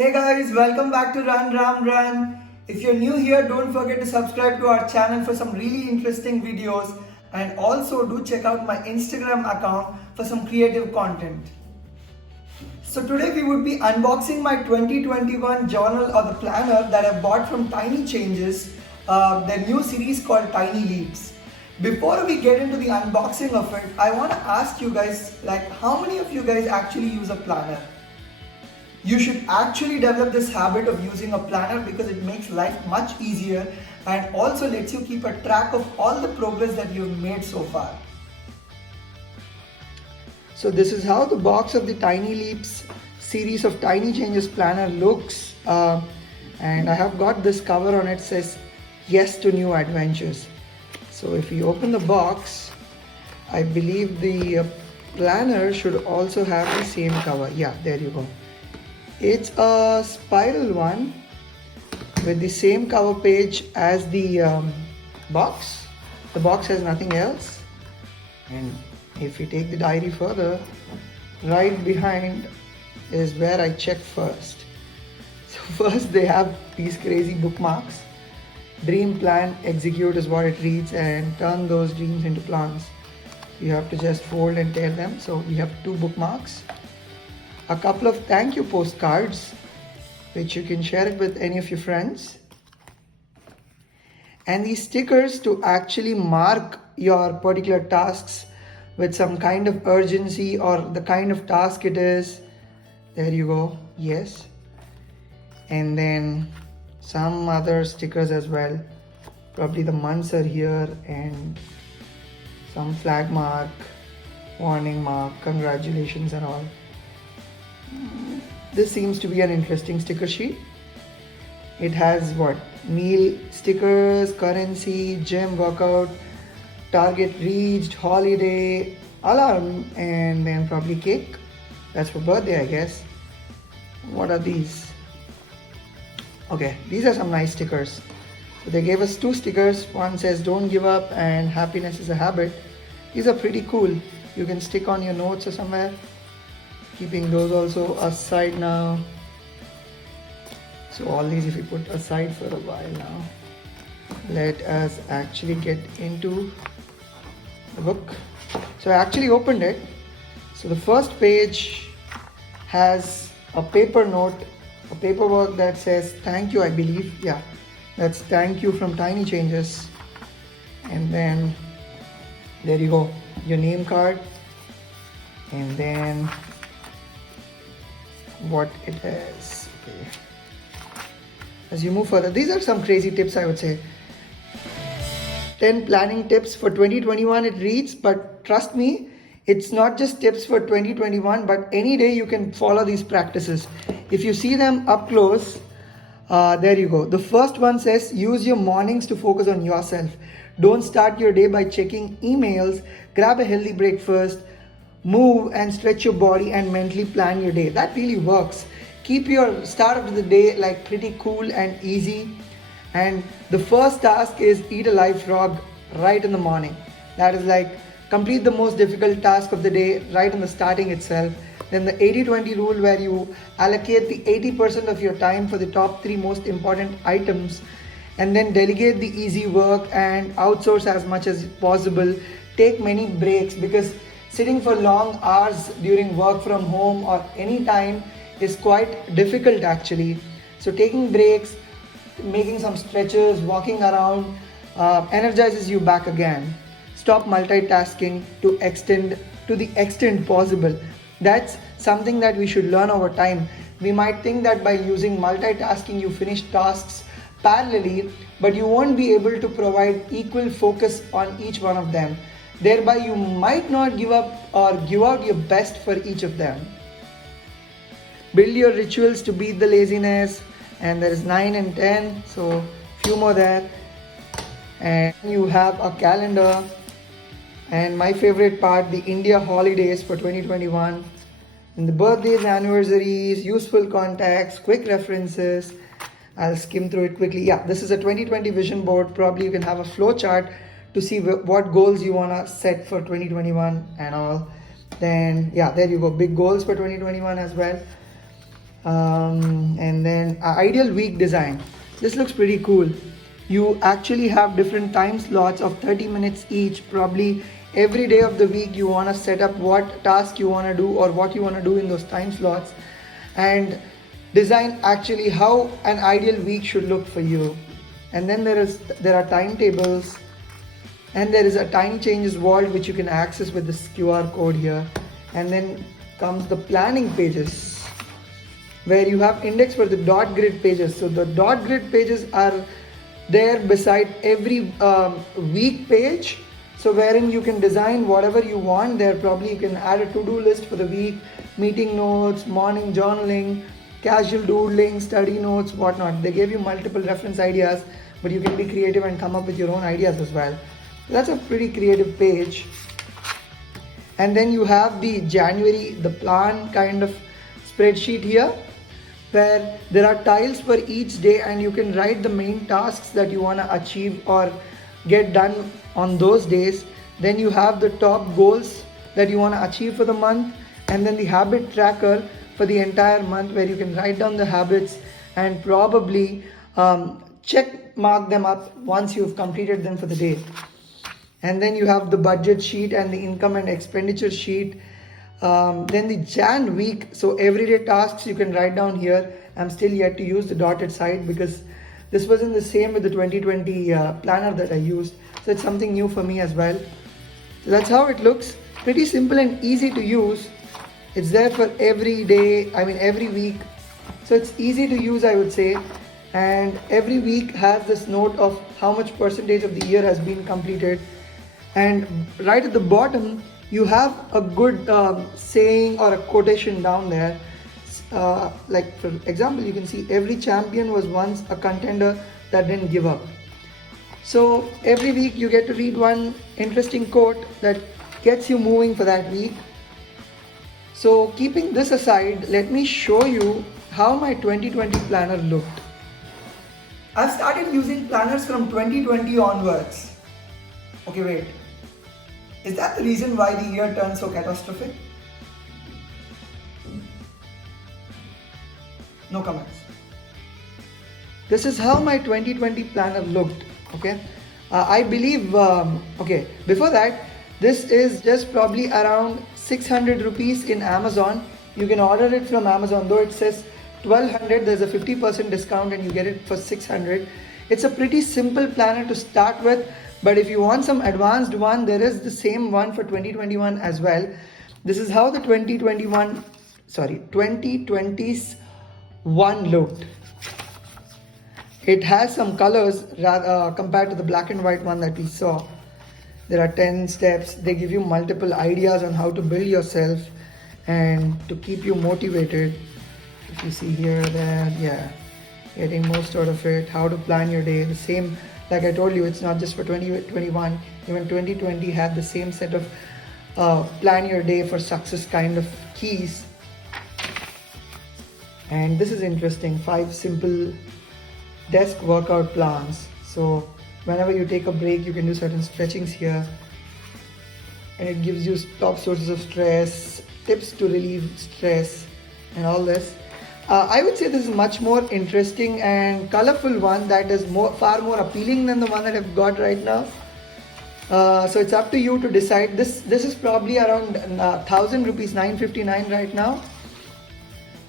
Hey guys, welcome back to Run Ram Run. If you're new here, don't forget to subscribe to our channel for some really interesting videos, and also do check out my Instagram account for some creative content. So today we would be unboxing my 2021 journal or the planner that I bought from Tiny Changes, their new series called Tiny Leaps. Before we get into the unboxing of it, I want to ask you guys, like, how many of you guys actually use a planner? You should actually develop this habit of using a planner because it makes life much easier and also lets you keep a track of all the progress that you've made so far. So this is how the box of the Tiny Leaps series of Tiny Changes planner looks, and I have got this cover on it, says yes to new adventures. So if you open the box, I believe the planner should also have the same cover. Yeah, there you go. It's a spiral one with the same cover page as the box. The box has nothing else, and if you take the diary further, right behind is where I check first. So first they have these crazy bookmarks. Dream, plan, execute is what it reads, and turn those dreams into plans. You have to just fold and tear them. So we have two bookmarks. A couple of thank you postcards, which you can share it with any of your friends. And these stickers to actually mark your particular tasks with some kind of urgency or the kind of task it is. There you go, yes. And then some other stickers as well. Probably the months are here and some flag mark, warning mark, congratulations and all. This seems to be an interesting sticker sheet. It has what? Meal stickers, currency, gym workout, target reached, holiday, alarm, and then probably cake. That's for birthday, I guess. What are these? Okay, these are some nice stickers. So they gave us two stickers. One says don't give up and happiness is a habit. These are pretty cool. You can stick on your notes or somewhere. Keeping those also aside now. So all these if you put aside for a while now. Let us actually get into the book. So I actually opened it. So the first page has a paper note, a paperwork that says thank you, I believe. Yeah, that's thank you from Tiny Changes. And then there you go, your name card. And then what it is. Okay. As you move further, these are some crazy tips, I would say. 10 planning tips for 2021 it reads, but trust me, it's not just tips for 2021, but any day you can follow these practices. If you see them up close, there you go. The first one says use your mornings to focus on yourself. Don't start your day by checking emails. Grab a healthy breakfast, move and stretch your body and mentally plan your day. That really works. Keep your start of the day like pretty cool and easy. And the first task is eat a live frog right in the morning. That is like complete the most difficult task of the day right in the starting itself. Then the 80-20 rule, where you allocate the 80% of your time for the top 3 most important items, and then delegate the easy work and outsource as much as possible. Take many breaks, because sitting for long hours during work from home or any time is quite difficult actually. So taking breaks, making some stretches, walking around energizes you back again. Stop multitasking to the extent possible. That's something that we should learn over time. We might think that by using multitasking you finish tasks parallelly, but you won't be able to provide equal focus on each one of them. Thereby you might not give up or give out your best for each of them. Build your rituals to beat the laziness, and there is 9 and 10, so few more there. And you have a calendar, and my favorite part, the India holidays for 2021, and the birthdays, anniversaries, useful contacts, quick references. I'll skim through it quickly. Yeah, this is a 2020 vision board. Probably you can have a flow chart to see what goals you want to set for 2021 and all. Then yeah, there you go, big goals for 2021 as well. And then ideal week design. This looks pretty cool. You actually have different time slots of 30 minutes each. Probably every day of the week you want to set up what task you want to do or what you want to do in those time slots, and design actually how an ideal week should look for you. And then there are timetables, and there is a time changes vault which you can access with this QR code here. And then comes the planning pages, where you have index for the dot grid pages. So the dot grid pages are there beside every week page, so wherein you can design whatever you want there. Probably you can add a to-do list for the week, meeting notes, morning journaling, casual doodling, study notes, whatnot. They gave you multiple reference ideas, but you can be creative and come up with your own ideas as well. That's a pretty creative page. And then you have the January, the plan kind of spreadsheet here, where there are tiles for each day, and you can write the main tasks that you want to achieve or get done on those days. Then you have the top goals that you want to achieve for the month, and then the habit tracker for the entire month, where you can write down the habits and probably check mark them up once you've completed them for the day. And then you have the budget sheet and the income and expenditure sheet. Then the Jan week, so everyday tasks you can write down here. I'm still yet to use the dotted side because this wasn't the same with the 2020 planner that I used. So it's something new for me as well. So that's how it looks. Pretty simple and easy to use. It's there for every day, every week. So it's easy to use, I would say. And every week has this note of how much percentage of the year has been completed. And right at the bottom, you have a good saying or a quotation down there. Like for example, you can see every champion was once a contender that didn't give up. So every week you get to read one interesting quote that gets you moving for that week. So keeping this aside, let me show you how my 2020 planner looked. I've started using planners from 2020 onwards. Okay, wait. Is that the reason why the year turned so catastrophic? No comments. This is how my 2020 planner looked. Okay, I believe. Okay, before that, this is just probably around 600 rupees in Amazon. You can order it from Amazon, though it says 1200. There's a 50% discount, and you get it for 600. It's a pretty simple planner to start with. But if you want some advanced one, there is the same one for 2021 as well. This is how the 2020's one looked. It has some colors compared to the black and white one that we saw. There are 10 steps. They give you multiple ideas on how to build yourself and to keep you motivated. If you see here, there, yeah, getting most out of it, how to plan your day. The same, like I told you, it's not just for 2021. Even 2020 had the same set of plan your day for success kind of keys. And this is interesting, 5 simple desk workout plans. So whenever you take a break, you can do certain stretchings here. And it gives you top sources of stress, tips to relieve stress, and all this. I would say this is much more interesting and colorful one that is far more appealing than the one that I've got right now. So it's up to you to decide. This is probably around 1,000 rupees, 959 right now.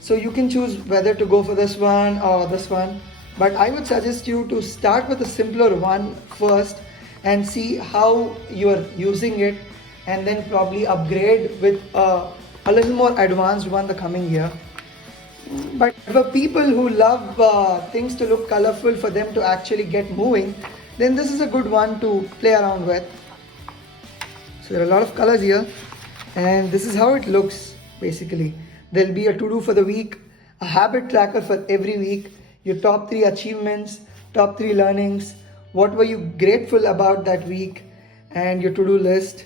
So you can choose whether to go for this one or this one. But I would suggest you to start with a simpler one first and see how you are using it, and then probably upgrade with a little more advanced one the coming year. But for people who love things to look colorful, for them to actually get moving, then this is a good one to play around with. So there are a lot of colors here, and this is how it looks basically. There'll be a to-do for the week, a habit tracker for every week, your top 3 achievements, top 3 learnings, what were you grateful about that week, and your to-do list.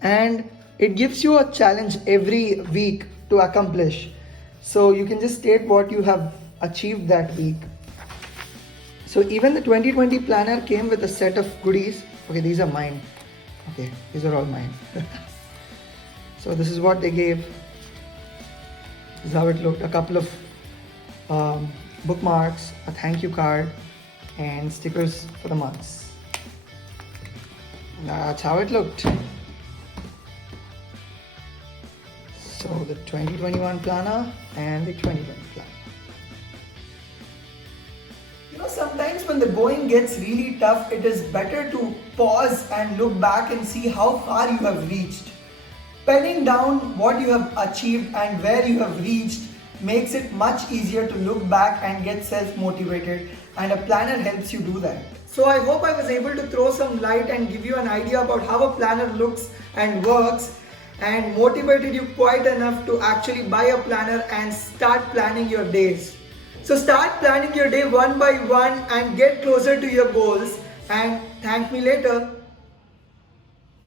And it gives you a challenge every week to accomplish. So you can just state what you have achieved that week. So even the 2020 planner came with a set of goodies. Okay, these are mine. Okay, these are all mine. So this is what they gave. This is how it looked. A couple of bookmarks, a thank you card, and stickers for the months. That's how it looked. So the 2021 planner and the 2020 planner. You know, sometimes when the going gets really tough, it is better to pause and look back and see how far you have reached. Penning down what you have achieved and where you have reached makes it much easier to look back and get self-motivated, and a planner helps you do that. So I hope I was able to throw some light and give you an idea about how a planner looks and works, and motivated you quite enough to actually buy a planner and start planning your days. So start planning your day one by one and get closer to your goals, and thank me later.